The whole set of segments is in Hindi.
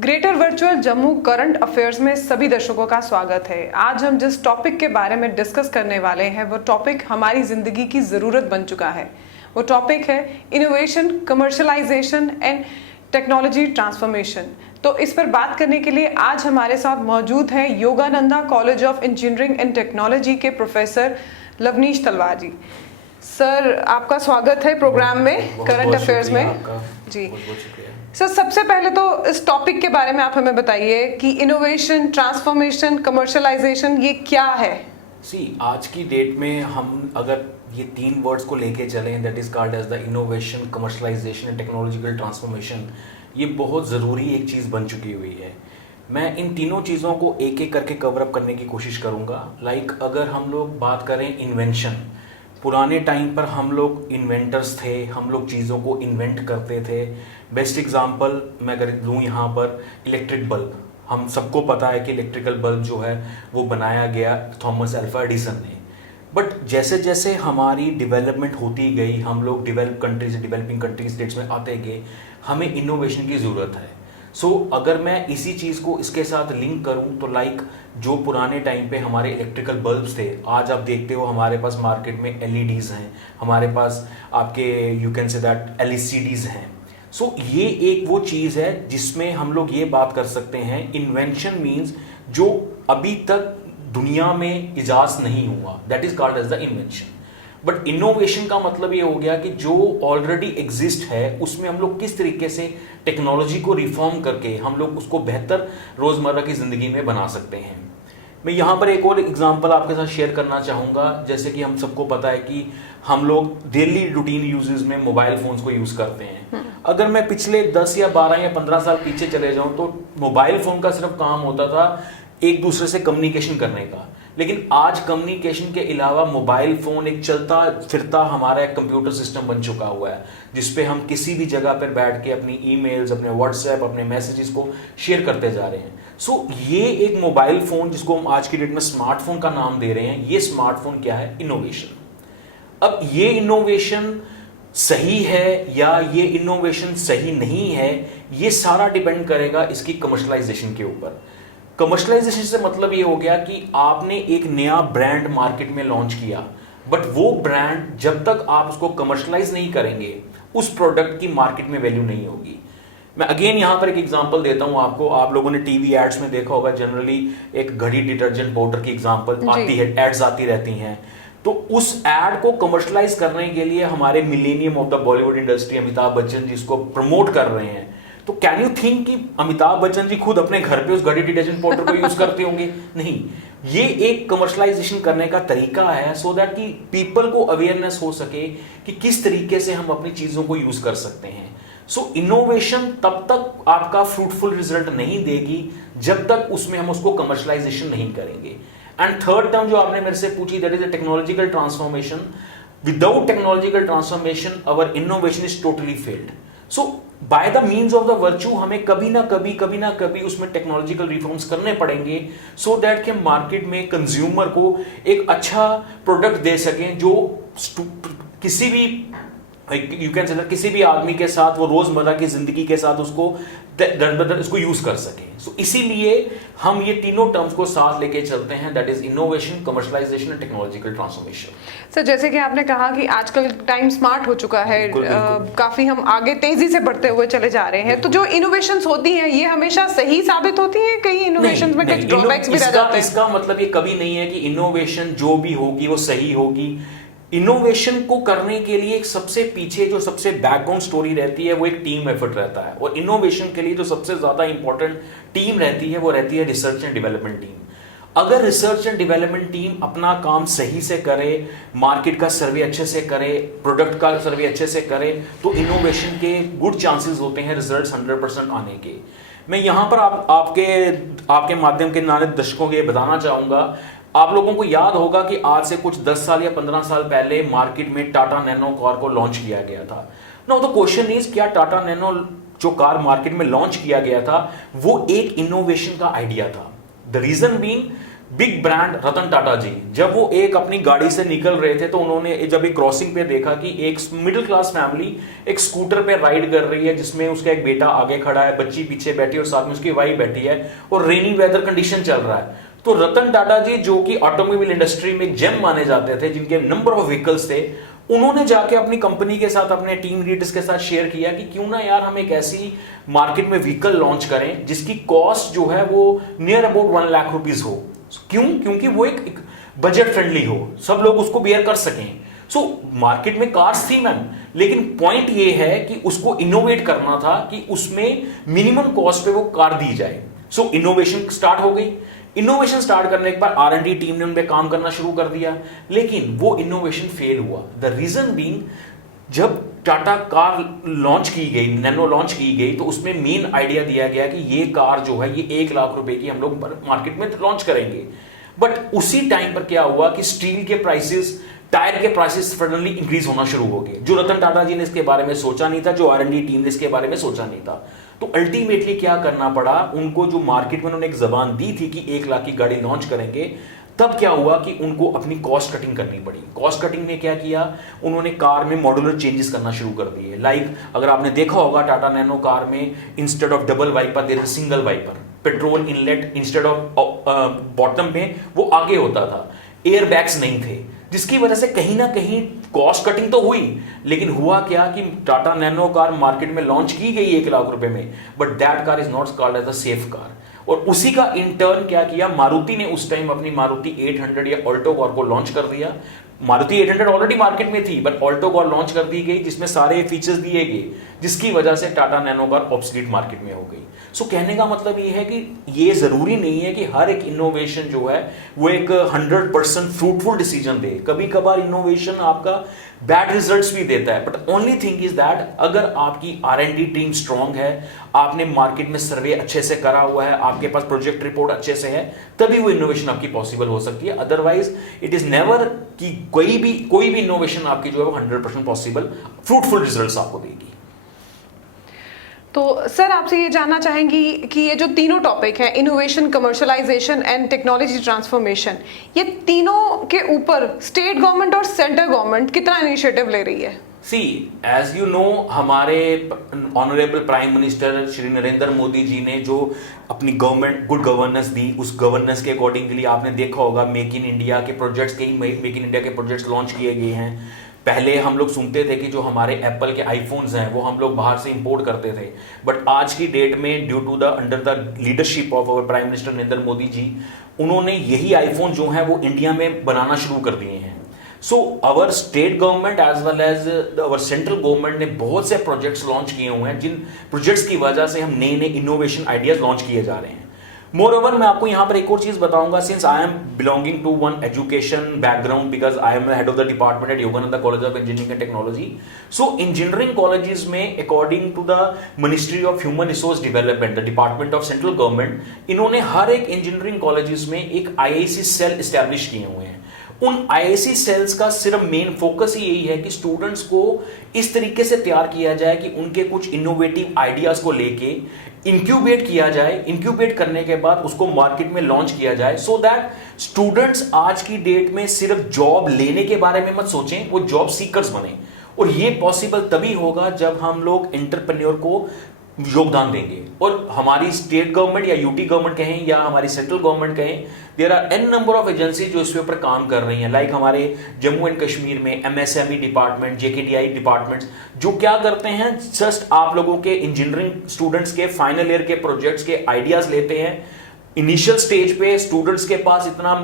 Greater virtual Jammu current affairs में सभी दर्शकों का स्वागत है। आज हम जिस टॉपिक के बारे में डिस्कस करने वाले हैं वो टॉपिक हमारी ज़िंदगी की ज़रूरत बन चुका है। वो टॉपिक है innovation, commercialisation and technology transformation. तो इस पर बात करने के लिए आज हमारे साथ मौजूद हैं Yogananda College of Engineering and technology के प्रोफेसर लवनीश तलवार जी। सर, आपका स्वागत है प्रोग्राम में करंट अफेयर्स में। जी सर, सबसे पहले तो इस टॉपिक के बारे में आप हमें बताइए कि इनोवेशन, ट्रांसफॉर्मेशन, कमर्शलाइजेशन ये क्या है? आज की डेट में हम अगर ये तीन वर्ड्स को लेके चलें, that is called as the innovation, commercialisation and technological transformation, ये बहुत ज़रूरी एक चीज़ बन चुकी हुई है। मैं इन तीनों चीज़ों को एक एक करके कवर अप करने की कोशिश करूँगा। अगर हम लोग बात करें इन्वेंशन, पुराने टाइम पर हम लोग इन्वेंटर्स थे, हम लोग चीज़ों को इन्वेंट करते थे। बेस्ट एग्जांपल मैं अगर दूँ यहाँ पर, इलेक्ट्रिक बल्ब। हम सबको पता है कि इलेक्ट्रिकल बल्ब जो है वो बनाया गया थॉमस अल्वा एडिसन ने। बट जैसे जैसे हमारी डेवलपमेंट होती गई, हम लोग डेवलपिंग कंट्रीज स्टेट्स में आते गए, हमें इनोवेशन की ज़रूरत है। अगर मैं इसी चीज़ को इसके साथ लिंक करूं तो जो पुराने टाइम पे हमारे इलेक्ट्रिकल बल्ब्स थे, आज आप देखते हो हमारे पास मार्केट में एलईडीज़ हैं, हमारे पास आपके you can say that LCDs हैं। ये एक वो चीज़ है जिसमें हम लोग ये बात कर सकते हैं, इन्वेंशन मीन्स जो अभी तक दुनिया में इजाज़ नहीं हुआ, that is called as the invention. But innovation का मतलब ये हो गया कि जो ऑलरेडी एग्जिस्ट है उसमें हम लोग किस तरीके से टेक्नोलॉजी को रिफॉर्म करके हम लोग उसको बेहतर रोज़मर्रा की ज़िंदगी में बना सकते हैं। मैं यहाँ पर एक और एग्जांपल आपके साथ शेयर करना चाहूँगा। जैसे कि हम सबको पता है कि हम लोग डेली रूटीन यूजेस में मोबाइल फोन्स को यूज़ करते हैं। अगर मैं पिछले 10 या 12 या 15 साल पीछे चले जाऊँ तो मोबाइल फ़ोन का सिर्फ काम होता था एक दूसरे से कम्युनिकेशन करने का। लेकिन आज कम्युनिकेशन के अलावा मोबाइल फ़ोन एक चलता फिरता हमारा एक कंप्यूटर सिस्टम बन चुका हुआ है, जिसपे हम किसी भी जगह पर बैठ के अपनी ईमेल्स, अपने व्हाट्सएप, अपने मैसेजेस को शेयर करते जा रहे हैं। ये एक मोबाइल फ़ोन जिसको हम आज की डेट में स्मार्टफोन का नाम दे रहे हैं, ये स्मार्टफोन क्या है? इनोवेशन। अब ये इनोवेशन सही है या ये इनोवेशन सही नहीं है, ये सारा डिपेंड करेगा इसकी कमर्शलाइजेशन के ऊपर। कमर्शलाइजेशन से मतलब ये हो गया कि आपने एक नया ब्रांड मार्केट में लॉन्च किया, बट वो ब्रांड जब तक आप उसको कमर्शलाइज नहीं करेंगे उस प्रोडक्ट की मार्केट में वैल्यू नहीं होगी। मैं अगेन यहां पर एक एग्जांपल देता हूं आपको। आप लोगों ने टीवी एड्स में देखा होगा, जनरली एक घड़ी डिटर्जेंट पाउडर की एग्जांपल आती है, एड्स आती रहती हैं। तो उस एड को कमर्शलाइज करने के लिए हमारे millennium of the Bollywood industry Amitabh Bachchan ji इसको प्रमोट कर रहे हैं। तो कैन यू थिंक कि अमिताभ बच्चन जी खुद अपने घर पे उस घड़ी डिटर्जेंट पाउडर को यूज करते होंगे? नहीं। ये एक कमर्शलाइजेशन करने का तरीका है सो दैट कि पीपल को अवेयरनेस हो सके कि किस तरीके से हम अपनी चीजों को यूज कर सकते हैं। इनोवेशन तब तक आपका फ्रूटफुल रिजल्ट नहीं देगी जब तक उसमें हम उसको कमर्शलाइजेशन नहीं करेंगे। एंड थर्ड टर्म जो आपने मेरे से पूछी, that is a technological transformation. Without technological transformation our innovation is totally failed. By the means of the virtue हमें कभी ना कभी उसमें टेक्नोलॉजिकल रिफॉर्म्स करने पड़ेंगे सो दैट कि हम मार्केट में कंज्यूमर को एक अच्छा प्रोडक्ट दे सकें जो किसी भी यू कैन से किसी भी आदमी के साथ वो रोजमर्रा की जिंदगी के साथ उसको यूज कर सके। इसीलिए हम ये तीनों टर्म्स को साथ लेके चलते हैं, that is innovation, commercialisation and technological transformation. Sir, जैसे कि आपने कहा कि आजकल टाइम स्मार्ट हो चुका है, काफी हम आगे तेजी से बढ़ते हुए चले जा रहे हैं, तो जो इनोवेशंस होती हैं ये हमेशा सही साबित होती हैं? कई इनोवेशंस में कुछ ड्रॉबैक्स भी रह जाते हैं। इसका मतलब ये कभी नहीं है कि इनोवेशन जो भी होगी वो सही होगी। इनोवेशन को करने के लिए सबसे पीछे जो सबसे बैकग्राउंड स्टोरी रहती है वो एक टीम एफर्ट रहता है। और इनोवेशन के लिए जो सबसे ज्यादा इंपॉर्टेंट टीम रहती है वो रहती है रिसर्च एंड डेवलपमेंट टीम। अगर रिसर्च एंड डेवलपमेंट टीम अपना काम सही से करे, मार्केट का सर्वे अच्छे से करे, प्रोडक्ट का सर्वे अच्छे से करे, तो इनोवेशन के गुड चांसेस होते हैं रिजल्ट्स 100% आने के। मैं यहां पर आपके माध्यम के नारे दर्शकों के बताना चाहूंगा, आप लोगों को याद होगा कि आज से कुछ 10 साल या 15 साल पहले मार्केट में टाटा नैनो कार को लॉन्च किया गया था। नाउ द क्वेश्चन इज, क्या टाटा नैनो जो कार मार्केट में लॉन्च किया गया था वो एक इनोवेशन का आइडिया था? The reason being big brand Ratan Tata ji जब वो एक अपनी गाड़ी से निकल रहे थे तो उन्होंने जब एक क्रॉसिंग पे देखा कि एक मिडिल क्लास फैमिली एक स्कूटर पे राइड कर रही है जिसमें उसका एक बेटा आगे खड़ा है, बच्ची पीछे बैठी है और साथ में उसकी वाइफ बैठी है और रेनी वेदर कंडीशन चल रहा है। तो रतन टाटा जी जो कि ऑटोमोबाइल इंडस्ट्री में जेम माने जाते थे, जिनके नंबर ऑफ व्हीकल्स थे, उन्होंने जाके अपनी कंपनी के साथ अपने टीम लीडर्स के साथ शेयर किया कि क्यों ना यार हम एक ऐसी मार्केट में व्हीकल लॉन्च करें जिसकी कॉस्ट जो है वो नियर अबाउट 1 लाख रुपीस हो। क्यों? क्योंकि वो एक बजट फ्रेंडली हो, सब लोग उसको बेयर कर सकें। सो मार्केट में कार्स थी मैम, लेकिन पॉइंट ये है कि उसको इनोवेट करना था कि उसमें मिनिमम कॉस्ट पे वो कार दी जाए। सो इनोवेशन स्टार्ट हो गई। इनोवेशन स्टार्ट करने के बाद R&D टीम ने उन पे काम करना शुरू कर दिया, लेकिन वो इनोवेशन फेल हुआ। द रीजन बीइंग, जब टाटा कार लॉन्च की गई, नैनो लॉन्च की गई, तो उसमें मेन आइडिया दिया गया कि ये कार जो है ये 1 लाख रुपए की हम लोग मार्केट में लॉन्च करेंगे। बट उसी टाइम पर क्या हुआ कि स्टील के प्राइसेस, टायर के प्राइसेस सडनली इंक्रीज होना शुरू हो गए, जो रतन टाटा जी ने इसके बारे में सोचा नहीं था, जो R&D टीम ने इसके बारे में सोचा नहीं था। तो अल्टीमेटली क्या करना पड़ा उनको, जो मार्केट में उन्होंने एक जबान दी थी कि 1 लाख की गाड़ी लॉन्च करेंगे, तब क्या हुआ कि उनको अपनी कॉस्ट कटिंग करनी पड़ी। कॉस्ट कटिंग में क्या किया, उन्होंने कार में मॉड्यूलर चेंजेस करना शुरू कर दिए। लाइक अगर आपने देखा होगा टाटा नैनो कार में instead of double wiper there is single wiper, petrol inlet instead of bottom में वो आगे होता था, एयर बैग्स नहीं थे, जिसकी वजह से कहीं ना कहीं कॉस्ट कटिंग तो हुई, लेकिन हुआ क्या कि टाटा नैनो कार मार्केट में लॉन्च की गई 1 लाख रुपए में, but that car is not called as a safe car. और उसी का इंटर्न क्या किया, मारुति ने उस टाइम अपनी मारुति 800 या ऑल्टो कार को लॉन्च कर दिया। मारुति 800 ऑलरेडी मार्केट में थी, बट ऑल्टो कार लॉन्च कर दी गई जिसमें सारे फीचर्स दिए गए, जिसकी वजह से Tata Nano car obsolete market में हो गई। सो कहने का मतलब ये है कि ये जरूरी नहीं है कि हर एक इनोवेशन जो है वो एक 100% फ्रूटफुल डिसीजन दे। कभी कभार इनोवेशन आपका बैड रिजल्ट्स भी देता है, but only thing is that अगर आपकी R&D टीम स्ट्रांग है, आपने मार्केट में सर्वे अच्छे से करा हुआ है, आपके पास प्रोजेक्ट रिपोर्ट अच्छे से है, तभी वो इनोवेशन आपकी पॉसिबल हो सकती है। अदरवाइज इट इज नेवर कि कोई भी इनोवेशन आपकी जो है वो 100% पॉसिबल फ्रूटफुल रिजल्ट्स आपको देगी। तो सर आपसे ये जानना चाहेंगी कि ये जो तीनों टॉपिक हैं, innovation, commercialisation and technology transformation, ये तीनों के ऊपर स्टेट गवर्नमेंट और सेंट्रल गवर्नमेंट कितना इनिशिएटिव ले रही है? सी एज यू नो, हमारे honourable prime minister Shri Narendra Modi ji ने जो अपनी गवर्नमेंट गुड गवर्नेंस दी, उस गवर्नेंस के अकॉर्डिंगली आपने देखा होगा मेक इन इंडिया के प्रोजेक्ट्स, कई मेक इन इंडिया के प्रोजेक्ट्स लॉन्च किए गए हैं। पहले हम लोग सुनते थे कि जो हमारे एप्पल के आईफोन्स हैं वो हम लोग बाहर से इंपोर्ट करते थे, बट आज की डेट में due to the under the leadership of our prime minister Narendra Modi ji, उन्होंने यही आईफोन जो है वो इंडिया में बनाना शुरू कर दिए हैं। So our state government as well as our central government ने बहुत से प्रोजेक्ट्स लॉन्च किए हुए हैं, जिन प्रोजेक्ट्स की वजह से हम नए नए इनोवेशन आइडियाज लॉन्च किए जा रहे हैं। मोर ओवर मैं आपको यहाँ पर एक और चीज बताऊंगा, since I am belonging to one education background, because I am the head of the department at Yogananda College of Engineering and Technology. So engineering colleges में according to the Ministry of Human Resource Development, the department of central government, इन्होंने हर एक इंजीनियरिंग कॉलेजेस में एक IIC सेल स्टैब्लिश किए हुए हैं। उन IIC सेल्स का सिर्फ मेन फोकस ही यही है कि स्टूडेंट्स को इस तरीके से तैयार किया जाए कि उनके कुछ इनोवेटिव आइडियाज को लेके इंक्यूबेट किया जाए, इंक्यूबेट करने के बाद उसको मार्केट में लॉन्च किया जाए, सो दैट स्टूडेंट्स आज की डेट में सिर्फ जॉब लेने के बारे में मत सोचें, वो जॉब सीकर्स बने। और ये पॉसिबल तभी होगा जब हम लोग एंटरप्रेन्योर को योगदान देंगे। और हमारी स्टेट गवर्नमेंट या यूटी गवर्नमेंट कहें या हमारी सेंट्रल गवर्नमेंट कहें, there are an number of agency जो इसके ऊपर काम कर रही हैं। लाइक हमारे जम्मू एंड कश्मीर में MSME डिपार्टमेंट, JKDI डिपार्टमेंट्स, जो क्या करते हैं, जस्ट आप लोगों के इंजीनियरिंग स्टूडेंट्स के फाइनल ईयर के प्रोजेक्ट्स के आइडियाज लेते हैं। इनिशियल स्टेज पे स्टूडेंट्स के पास इतना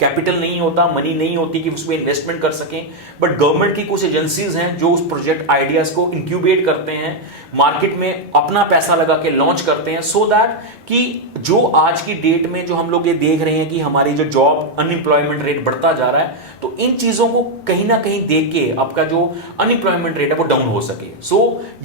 कैपिटल नहीं होता, मनी नहीं होती कि उसमें इन्वेस्टमेंट कर सकें, बट गवर्नमेंट की कुछ एजेंसीज हैं जो उस प्रोजेक्ट आइडियाज को इंक्यूबेट करते हैं, मार्केट में अपना पैसा लगा के लॉन्च करते हैं, सो दैट कि जो आज की डेट में जो हम लोग ये देख रहे हैं कि हमारी जो जॉब अनएम्प्लॉयमेंट रेट बढ़ता जा रहा है, तो इन चीजों को कहीं ना कहीं देख के आपका जो अनएम्प्लॉयमेंट रेट है वो डाउन हो सके। सो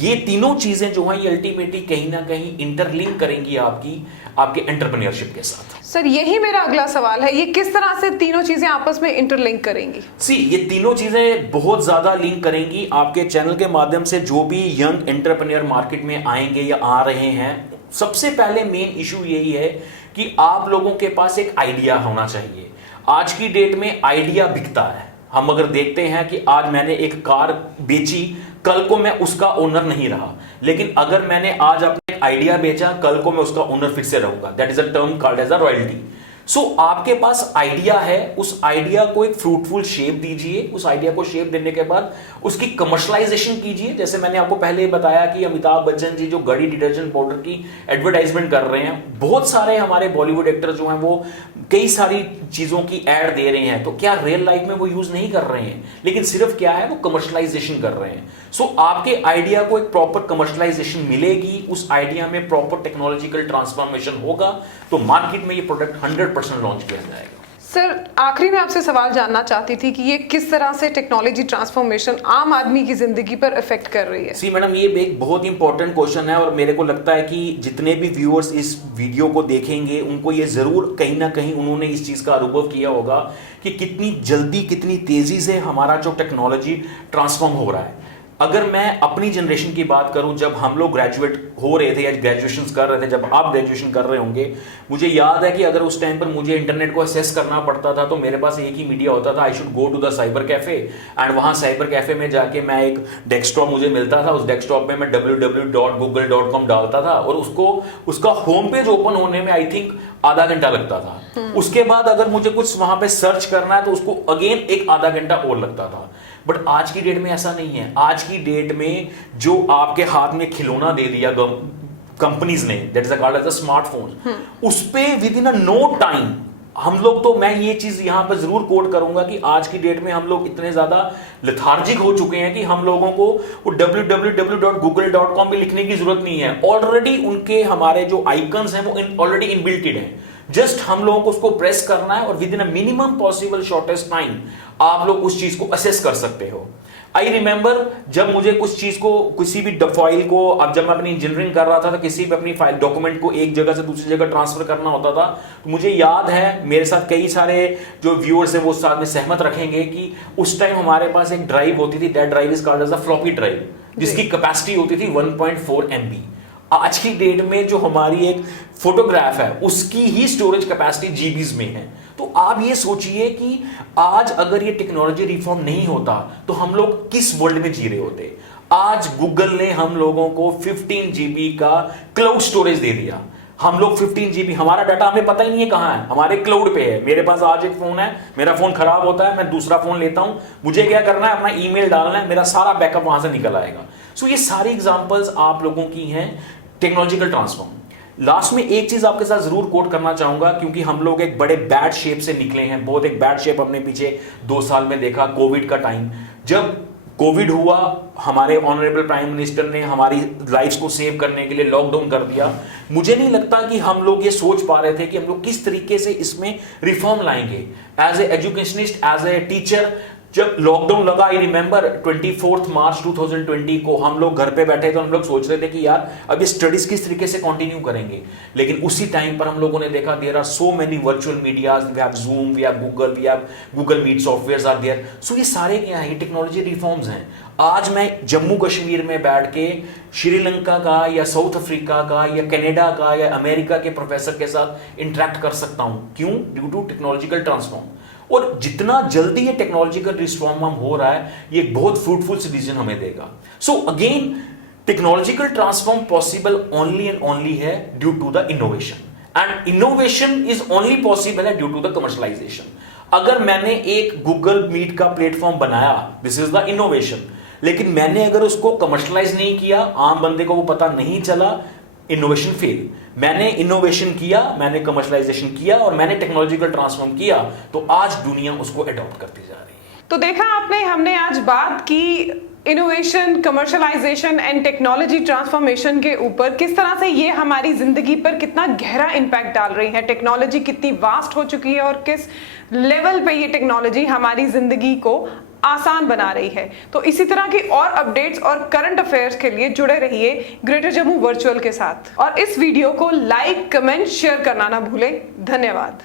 ये तीनों चीजें जो हैं ये अल्टीमेटली कहीं ना कहीं इंटरलिंक करेंगी आपके एंटरप्रेन्योरशिप के साथ। सर यही मेरा अगला सवाल है, ये किस तरह से तीनों चीजें आपस में इंटरलिंक करेंगी? सी ये तीनों चीजें बहुत ज्यादा लिंक करेंगी। आपके चैनल के माध्यम से जो भी यंग एंटरप्रेन्योर मार्केट में आएंगे या आ रहे हैं, सबसे पहले मेन इशू यही है कि आप लोगों के पास एक आइडिया होना चाहिए। आज की डेट में आइडिया बिकता है। हम अगर देखते हैं कि आज मैंने एक कार बेची, कल को मैं उसका ओनर नहीं रहा, लेकिन अगर मैंने आज अपने आइडिया बेचा, कल को मैं उसका ओनर फिर से रहूंगा। That is a term called as a royalty. So आपके पास आइडिया है, उस आइडिया को एक फ्रूटफुल शेप दीजिए। उस आइडिया को शेप देने के बाद उसकी कमर्शलाइजेशन कीजिए। जैसे मैंने आपको पहले बताया कि अमिताभ बच्चन जी जो गड़ी डिटर्जेंट पाउडर की एडवर्टाइजमेंट कर रहे हैं, बहुत सारे हमारे बॉलीवुड एक्टर जो हैं वो कई सारी चीजों की एड दे रहे हैं, तो क्या रियल लाइफ में वो यूज नहीं कर रहे हैं, लेकिन सिर्फ क्या है, वो कमर्शलाइजेशन कर रहे हैं। सो आपके आइडिया को एक प्रॉपर कमर्शलाइजेशन मिलेगी, उस आइडिया में प्रॉपर टेक्नोलॉजिकल ट्रांसफॉर्मेशन होगा, तो मार्केट में ये प्रोडक्ट 100% लॉन्च किया जाएगा। सर, आखिरी में आपसे सवाल जानना चाहती थी कि ये किस तरह से टेक्नोलॉजी ट्रांसफॉर्मेशन आम आदमी की जिंदगी पर इफेक्ट कर रही है। सी मैडम, ये एक बहुत इंपॉर्टेंट क्वेश्चन है और मेरे को लगता है कि जितने भी व्यूअर्स इस वीडियो को देखेंगे उनको ये जरूर कहीं ना कहीं उन्होंने इस चीज का अनुभव किया होगा कि कितनी जल्दी, कितनी तेजी से हमारा जो टेक्नोलॉजी ट्रांसफॉर्म हो रहा है। अगर मैं अपनी जनरेशन की बात करूं, जब हम लोग ग्रेजुएट हो रहे थे या ग्रेजुएशन कर रहे थे, जब आप ग्रेजुएशन कर रहे होंगे, मुझे याद है कि अगर उस टाइम पर मुझे इंटरनेट को असेस करना पड़ता था तो मेरे पास एक ही मीडिया होता था, I should go to the cyber cafe, एंड वहां साइबर कैफे में जाके मैं एक डेस्कटॉप मुझे मिलता था, उस डेस्कटॉप में मैं www.google.com डालता था और उसका होम पेज ओपन होने में आई थिंक आधा घंटा लगता था। उसके बाद अगर मुझे कुछ वहां पे सर्च करना है तो उसको अगेन एक आधा घंटा और लगता था। बट आज की डेट में ऐसा नहीं है। आज की डेट में जो आपके हाथ में खिलौना दे दिया कंपनीज ने, that is called as a smartphone, उस पे within a no time हम लोग, तो मैं ये चीज यहां पर जरूर कोट करूंगा कि आज की डेट में हम लोग इतने ज्यादा लेथार्जिक हो चुके हैं कि हम लोगों को www.google.com भी लिखने की जरूरत नहीं है। ऑलरेडी उनके हमारे जो आइकन्स हैं वो ऑलरेडी इनबिल्टेड हैं। जस्ट हम लोगों को उसको प्रेस करना है और with in a minimum possible shortest time आप लोग उस चीज को असेस कर सकते हो। आई रिमेंबर जब मुझे कुछ चीज को, किसी भी फाइल को, अब जब मैं अपनी इंजीनियरिंग कर रहा था तो किसी भी अपनी फाइल डॉक्यूमेंट को एक जगह से दूसरी जगह ट्रांसफर करना होता था, तो मुझे याद है, मेरे साथ कई सारे जो व्यूअर्स हैं वो साथ में सहमत रखेंगे कि उस टाइम हमारे पास एक ड्राइव होती थी, that drive is called as a floppy drive, जिसकी कैपेसिटी होती थी 1.4 MB। आज की डेट में जो हमारी एक फोटोग्राफ है उसकी ही स्टोरेज कैपेसिटी जीबीज में है। तो आप ये सोचिए कि आज अगर ये टेक्नोलॉजी रिफॉर्म नहीं होता तो हम लोग किस वर्ल्ड में जी रहे होते। आज गूगल ने हम लोगों को 15 GB का क्लाउड स्टोरेज दे दिया। हम लोग 15 GB, हमारा डाटा हमें पता ही नहीं है कहां है, हमारे क्लाउड पे है। मेरे पास आज एक फोन है, मेरा फोन खराब होता है, मैं दूसरा फोन लेता हूं, मुझे क्या करना है, अपना ईमेल डालना है, मेरा सारा बैकअप वहां से निकल आएगा। सो ये सारी एग्जांपल्स आप लोगों की हैं टेक्नोलॉजिकल ट्रांसफॉर्म। लास्ट में एक चीज आपके साथ जरूर कोट करना चाहूंगा, क्योंकि हम लोग एक बड़े बैड शेप से निकले हैं, बहुत एक बैड शेप हमने पीछे 2 साल में देखा। कोविड का टाइम, जब कोविड हुआ, हमारे ऑनरेबल प्राइम मिनिस्टर ने हमारी लाइफ्स को सेव करने के लिए लॉकडाउन कर दिया। मुझे नहीं लगता कि हम लोग ये सोच पा रहे थे कि हम लोग किस तरीके से इसमें रिफॉर्म लाएंगे। As a educationist, as a teacher, जब लॉकडाउन लगा, आई रिमेंबर 24 मार्च 2020 को हम लोग घर पे बैठे तो हम लोग सोच रहे थे कि यार अब ये स्टडीज किस तरीके से कंटिन्यू करेंगे। लेकिन उसी टाइम पर हम लोगों ने देखा there are so many virtual medias, we have Zoom, we have Google Meet softwares are there. So ये सारे क्या है, टेक्नोलॉजी रिफॉर्म्स हैं। आज मैं जम्मू कश्मीर में बैठ के श्रीलंका का या साउथ अफ्रीका का या कनाडा का या अमेरिका के प्रोफेसर के साथ इंटरेक्ट कर सकता हूं। क्यों? Due to technological transform. और जितना जल्दी ये टेक्नोलॉजिकल ट्रांसफॉर्म हो रहा है, ये बहुत फ्रूटफुल डिसीजन हमें देगा। So again, technological transform possible only and only है due to the innovation, and innovation is only possible है ड्यू टू द कमर्शलाइजेशन। अगर मैंने एक गूगल मीट का प्लेटफॉर्म बनाया, दिस इज द इनोवेशन, लेकिन मैंने अगर उसको कमर्शलाइज नहीं किया, आम बंदे को वो पता नहीं चला, इनोवेशन फेल। मैंने इनोवेशन किया, मैंने कमर्शलाइजेशन किया और मैंने टेक्नोलॉजिकल ट्रांसफॉर्म किया, तो आज दुनिया उसको अडॉप्ट करती जा रही है। तो देखा आपने, हमने आज बात की innovation, commercialisation and technology transformation के ऊपर, किस तरह से ये हमारी जिंदगी पर कितना गहरा इंपैक्ट डाल रही है, टेक्नोलॉजी कितनी वास्ट हो चुकी है और किस लेवल पे ये टेक्नोलॉजी हमारी जिंदगी को आसान बना रही है। तो इसी तरह की और अपडेट्स और करंट अफेयर्स के लिए जुड़े रहिए ग्रेटर जम्मू वर्चुअल के साथ, और इस वीडियो को लाइक, कमेंट, शेयर करना ना भूलें। धन्यवाद।